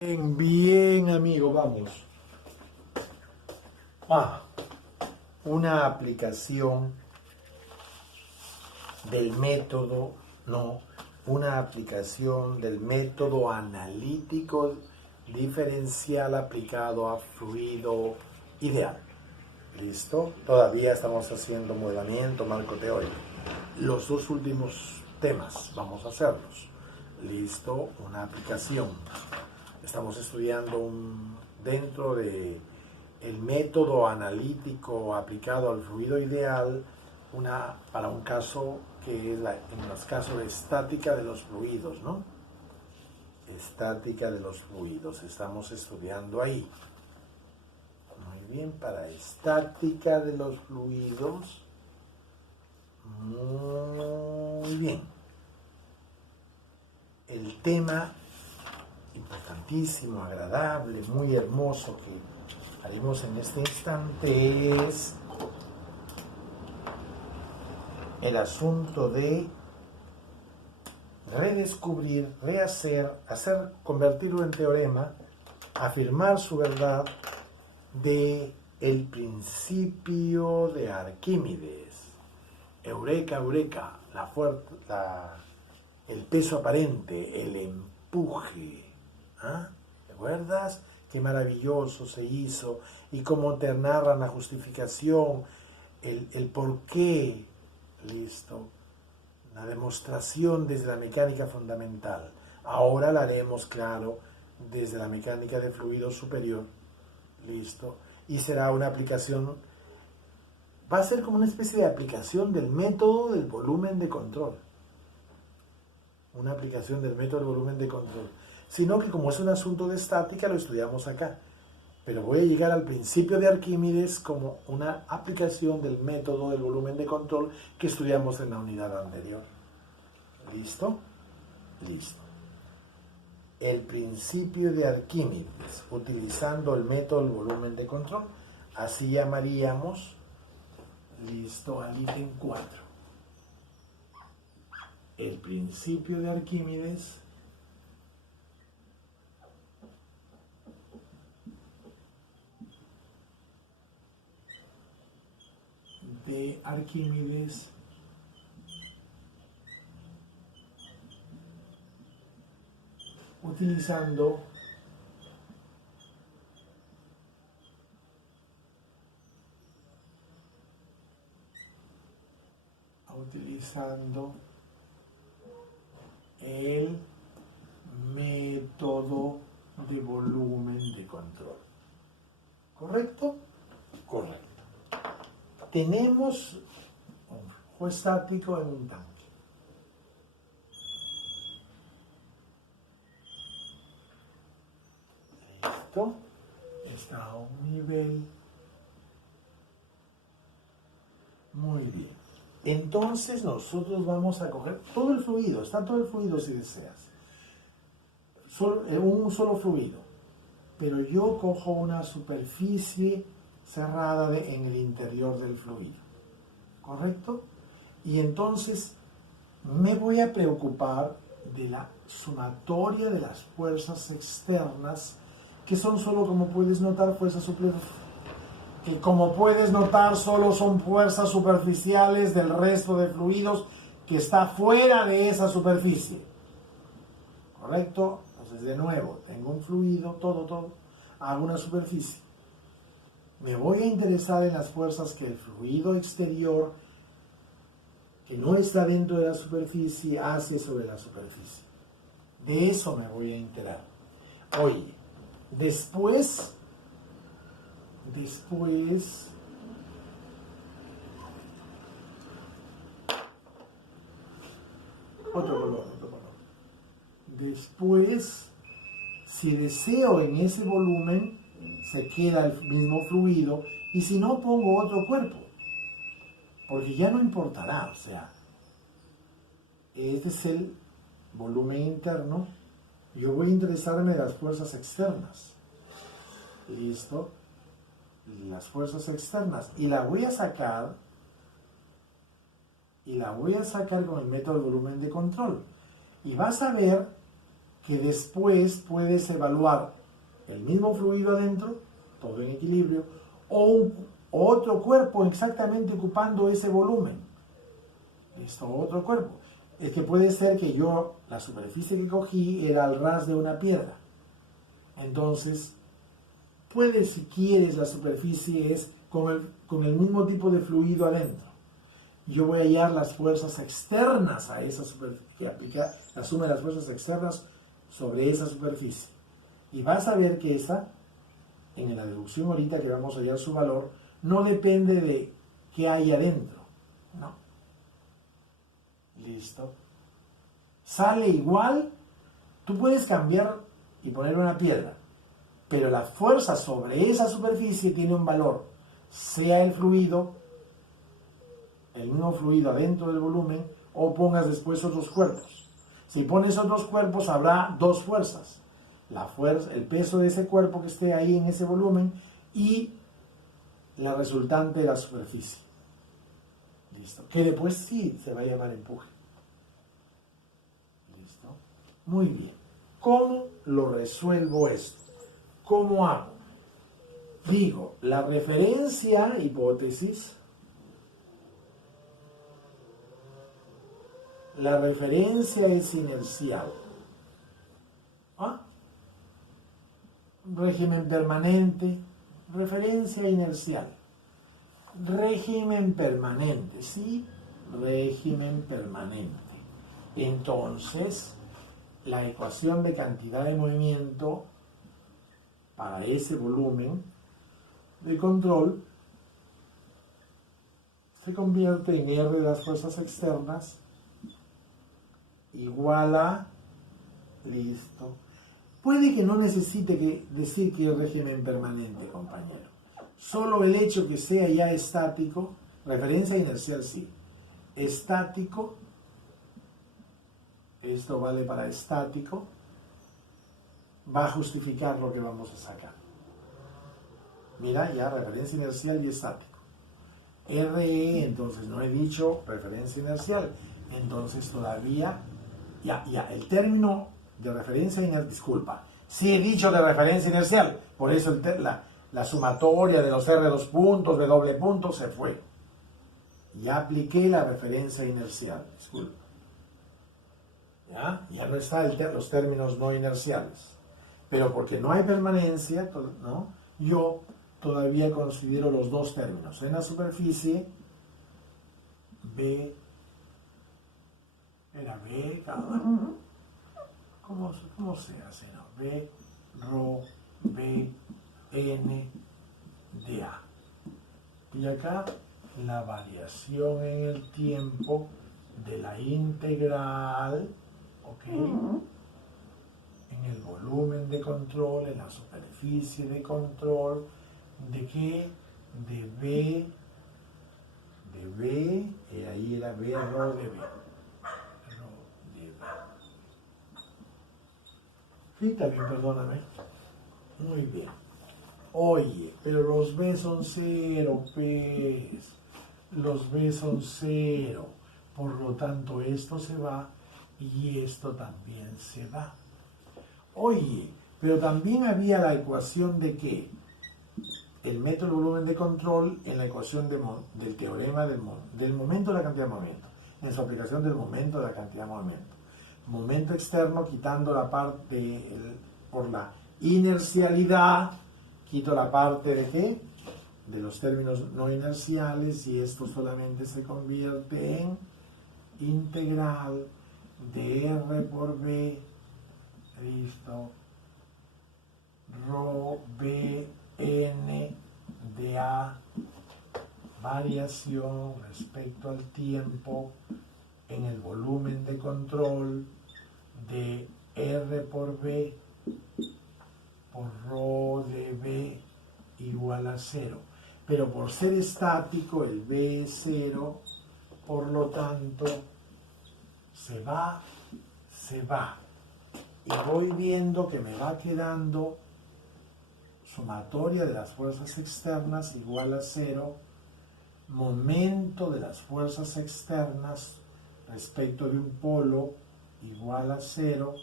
Bien, bien, amigo, vamos. Ah, una aplicación del método, no, una aplicación del método analítico diferencial aplicado a fluido ideal. ¿Listo? Todavía estamos haciendo modelamiento, marco teórico. Los dos últimos temas vamos a hacerlos. ¿Listo? Una aplicación. Estamos estudiando dentro de el método analítico aplicado al fluido ideal para un caso que es en los casos de estática de los fluidos, ¿no? Estática de los fluidos, estamos estudiando ahí. Muy bien, para estática de los fluidos. Muy bien. El tema importantísimo, agradable, muy hermoso que haremos en este instante es el asunto de redescubrir, convertirlo en teorema, afirmar su verdad de el principio de Arquímedes. Eureka, eureka, el peso aparente, el empuje. ¿Ah? ¿Te acuerdas? Qué maravilloso se hizo y cómo te narran la justificación, el por qué. Listo. La demostración desde la mecánica fundamental. Ahora la haremos, claro, desde la mecánica de fluido superior. Listo. Y será una aplicación, va a ser como una especie de aplicación del método del volumen de control. Una aplicación del método del volumen de control. Sino que como es un asunto de estática, lo estudiamos acá. Pero voy a llegar al principio de Arquímedes como una aplicación del método del volumen de control que estudiamos en la unidad anterior. ¿Listo? Listo. El principio de Arquímedes, utilizando el método del volumen de control, así llamaríamos, listo, al ítem 4. El principio de Arquímedes utilizando el método de volumen de control. ¿Correcto? Correcto. Tenemos un flujo estático en un tanque. Listo. Está a un nivel. Muy bien. Entonces nosotros vamos a coger todo el fluido, está todo el fluido si deseas. Un solo fluido. Pero yo cojo una superficie cerrada en el interior del fluido. ¿Correcto? Y entonces me voy a preocupar de la sumatoria de las fuerzas externas, que son solo, como puedes notar, fuerzas superficiales. Que como puedes notar, solo son fuerzas superficiales del resto de fluidos que está fuera de esa superficie. ¿Correcto? Entonces, de nuevo, tengo un fluido, todo, hago una superficie. Me voy a interesar en las fuerzas que el fluido exterior, que no está dentro de la superficie, hace sobre la superficie. De eso me voy a enterar. Oye, después, otro color. Después, si deseo en ese volumen, se queda el mismo fluido, y si no, pongo otro cuerpo, porque ya no importará, o sea, este es el volumen interno, yo voy a interesarme en las fuerzas externas. ¿Listo? Las fuerzas externas, y la voy a sacar con el método de volumen de control, y vas a ver que después puedes evaluar el mismo fluido adentro, todo en equilibrio, o otro cuerpo exactamente ocupando ese volumen. Esto, otro cuerpo. Es que puede ser que la superficie que cogí era al ras de una piedra. Entonces, puede, si quieres, la superficie es con el mismo tipo de fluido adentro. Yo voy a hallar las fuerzas externas a esa superficie, asume las fuerzas externas sobre esa superficie. Y vas a ver que esa, en la deducción ahorita que vamos a hallar su valor, no depende de qué hay adentro. No. Listo. Sale igual. Tú puedes cambiar y poner una piedra, pero la fuerza sobre esa superficie tiene un valor, sea el fluido, el mismo fluido adentro del volumen, o pongas después otros cuerpos. Si pones otros cuerpos, habrá dos fuerzas. La fuerza, el peso de ese cuerpo que esté ahí en ese volumen y la resultante de la superficie. Listo. Que después sí se va a llamar empuje. Listo. Muy bien. ¿Cómo lo resuelvo esto? ¿Cómo hago? Digo, la referencia hipótesis, la referencia es inercial. ¿Ah? Régimen permanente, referencia inercial. Régimen permanente, ¿sí? Régimen permanente. Entonces, la ecuación de cantidad de movimiento para ese volumen de control se convierte en R de las fuerzas externas igual a, listo. Puede que no necesite decir que es régimen permanente, compañero. Solo el hecho que sea ya estático, referencia inercial sí, estático, esto vale para estático, va a justificar lo que vamos a sacar. Mira, ya referencia inercial y estático. RE, entonces no he dicho referencia inercial, entonces todavía, ya, el término de referencia inercial, disculpa, sí he dicho de referencia inercial, por eso la sumatoria de los R2 puntos, de doble punto, se fue. Ya apliqué la referencia inercial, disculpa. Ya no están los términos no inerciales. Pero porque no hay permanencia, ¿no? Yo todavía considero los dos términos. En la superficie, B, era B, ¿cómo se hace? No? B, rho, B, N, de A. Y acá la variación en el tiempo de la integral, ¿ok? En el volumen de control, en la superficie de control, ¿de qué? De B, y ahí era B, rho de B. Rho de B. Sí, también, perdóname. Muy bien. Oye, pero los B son 0, pues. Los B son 0. Por lo tanto, esto se va y esto también se va. Oye, pero también había la ecuación de que el método volumen de control en la ecuación del teorema del momento de la cantidad de movimiento, en su aplicación del momento de la cantidad de movimiento. Momento externo, quitando la parte por la inercialidad, quito la parte de ¿qué? De los términos no inerciales y esto solamente se convierte en integral de R por B, listo, rho B N de A, variación respecto al tiempo en el volumen de control de R por B por rho de B igual a 0. Pero por ser estático, el B es 0, por lo tanto, se va. Y voy viendo que me va quedando sumatoria de las fuerzas externas igual a 0, momento de las fuerzas externas respecto de un polo igual a 0,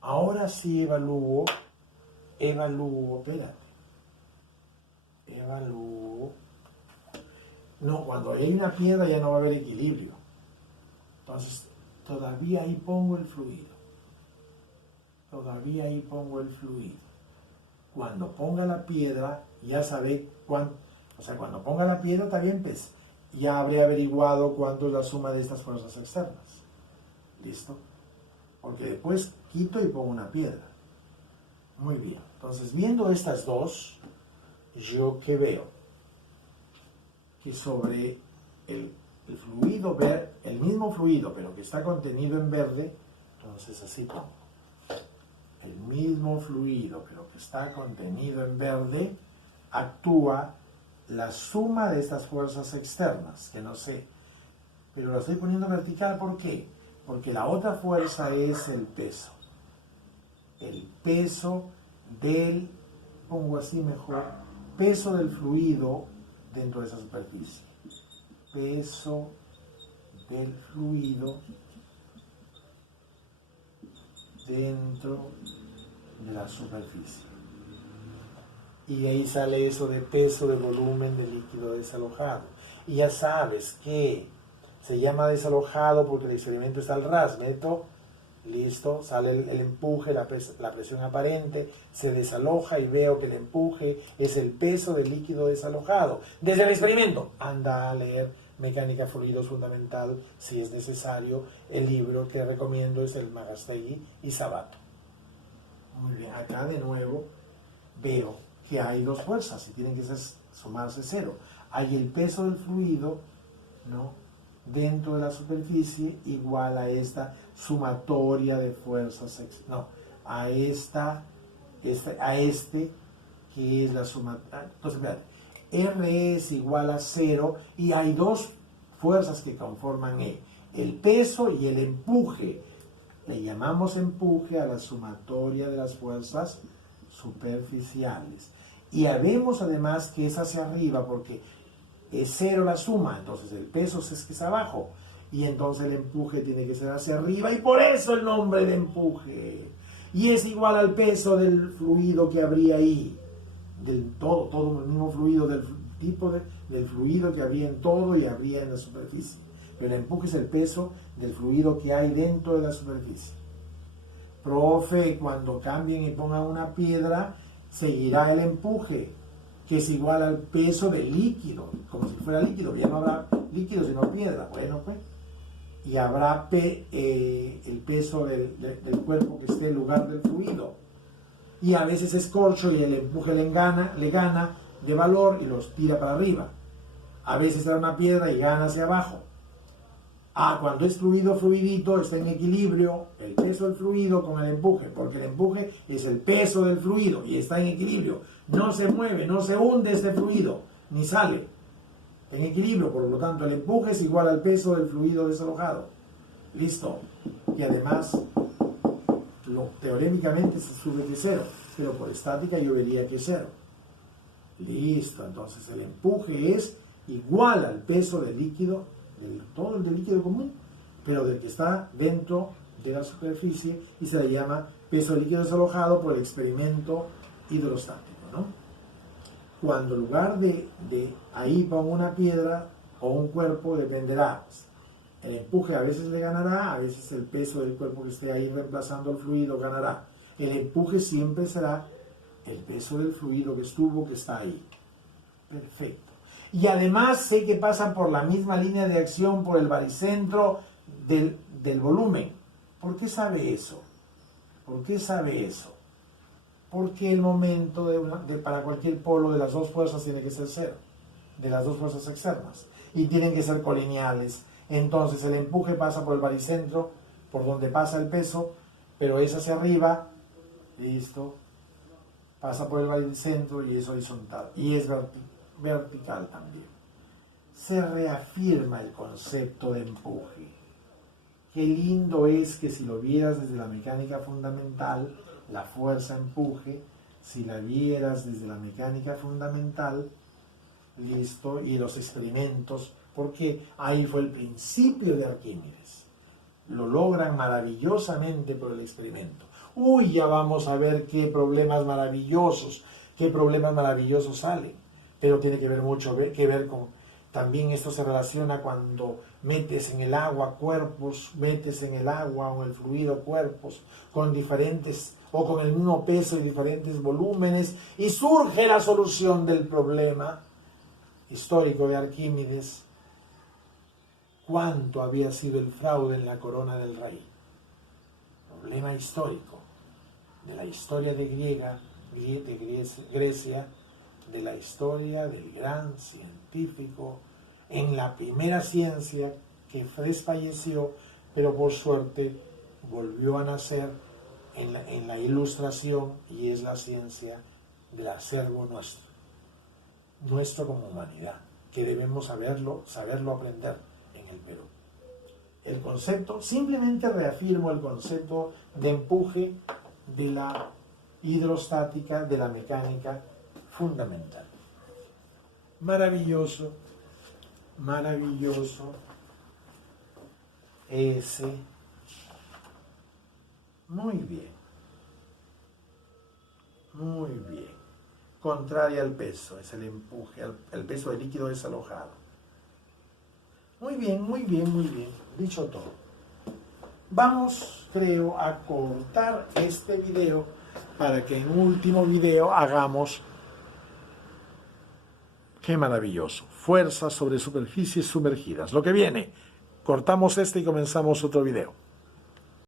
Ahora sí evalúo, espérate, no, cuando hay una piedra ya no va a haber equilibrio, entonces todavía ahí pongo el fluido, cuando ponga la piedra ya sabré cuánto, o sea, cuando ponga la piedra también pues, ya habré averiguado cuánto es la suma de estas fuerzas externas, ¿listo? Porque después quito y pongo una piedra. Muy bien, entonces viendo estas dos, ¿yo qué veo? Que sobre el fluido verde, el mismo fluido, pero que está contenido en verde, entonces así pongo. El mismo fluido, pero que está contenido en verde, actúa la suma de estas fuerzas externas, que no sé, pero lo estoy poniendo vertical, ¿por qué? Porque la otra fuerza es el peso. El peso del, pongo así mejor, peso del fluido dentro de esa superficie. Peso del fluido dentro de la superficie. Y de ahí sale eso de peso de volumen de líquido desalojado. Y ya sabes que se llama desalojado porque el experimento está al ras, ¿meto? Listo, sale el empuje, la presión aparente, se desaloja y veo que el empuje es el peso del líquido desalojado. Desde el experimento, anda a leer Mecánica Fluidos Fundamental si es necesario. El libro que recomiendo es el Magastegui y Sabato. Muy bien, acá de nuevo veo que hay dos fuerzas y tienen que sumarse cero. Hay el peso del fluido, ¿no?, dentro de la superficie igual a esta sumatoria de fuerzas, a este que es la suma. Entonces, espérate, R es igual a 0 y hay dos fuerzas que conforman E, el peso y el empuje. Le llamamos empuje a la sumatoria de las fuerzas superficiales. Y vemos además que es hacia arriba porque es 0 la suma, entonces el peso es que es abajo, y entonces el empuje tiene que ser hacia arriba, y por eso el nombre de empuje. Y es igual al peso del fluido que habría ahí, del todo el mismo fluido, del tipo del fluido que habría en todo y habría en la superficie. Pero el empuje es el peso del fluido que hay dentro de la superficie. Profe, cuando cambien y pongan una piedra, seguirá el empuje, que es igual al peso del líquido, como si fuera líquido, ya no habrá líquido sino piedra. Bueno, pues, y habrá el peso del cuerpo que esté en lugar del fluido. Y a veces es corcho y el empuje le gana de valor y los tira para arriba. A veces será una piedra y gana hacia abajo. Cuando es fluidito, está en equilibrio el peso del fluido con el empuje, porque el empuje es el peso del fluido y está en equilibrio. No se mueve, no se hunde este fluido, ni sale. En equilibrio, por lo tanto, el empuje es igual al peso del fluido desalojado. Listo. Y además, teóricamente se sube que es 0, pero por estática yo vería que es 0. Listo. Entonces, el empuje es igual al peso del líquido, todo el del líquido común, pero del que está dentro de la superficie, y se le llama peso del líquido desalojado por el experimento hidrostático, ¿no? Cuando en lugar de ahí pongo una piedra o un cuerpo, dependerá. El empuje a veces le ganará, a veces el peso del cuerpo que esté ahí reemplazando el fluido ganará. El empuje siempre será el peso del fluido que está ahí. Perfecto. Y además sé que pasan por la misma línea de acción, por el baricentro del volumen. ¿Por qué sabe eso? Porque el momento para cualquier polo de las dos fuerzas tiene que ser 0, de las dos fuerzas externas, y tienen que ser colineales. Entonces el empuje pasa por el baricentro, por donde pasa el peso, pero es hacia arriba, listo, pasa por el baricentro y es horizontal, y es vertical también. Se reafirma el concepto de empuje. Qué lindo es que si lo vieras desde la mecánica fundamental, la fuerza empuje, si la vieras desde la mecánica fundamental, listo, y los experimentos, porque ahí fue el principio de Arquímedes. lo logran maravillosamente por el experimento. Uy, ya vamos a ver qué problemas maravillosos salen. Pero tiene que ver mucho que ver con, también esto se relaciona cuando metes en el agua cuerpos, metes en el agua o en el fluido cuerpos con diferentes o con el mismo peso y diferentes volúmenes, y surge la solución del problema histórico de Arquímedes. ¿Cuánto había sido el fraude en la corona del rey? Problema histórico de la historia de Grecia, de la historia del gran científico en la primera ciencia que desfalleció, pero por suerte volvió a nacer en la ilustración, y es la ciencia del acervo nuestro como humanidad, que debemos saberlo aprender en el Perú. El concepto, simplemente reafirmo el concepto de empuje de la hidrostática, de la mecánica fundamental. Maravilloso, maravilloso ese. Muy bien, muy bien. Contraria al peso, es el empuje, el peso del líquido desalojado. Muy bien, muy bien, muy bien. Dicho todo, vamos, creo, a cortar este video para que en un último video hagamos, qué maravilloso, fuerza sobre superficies sumergidas. Lo que viene, cortamos este y comenzamos otro video.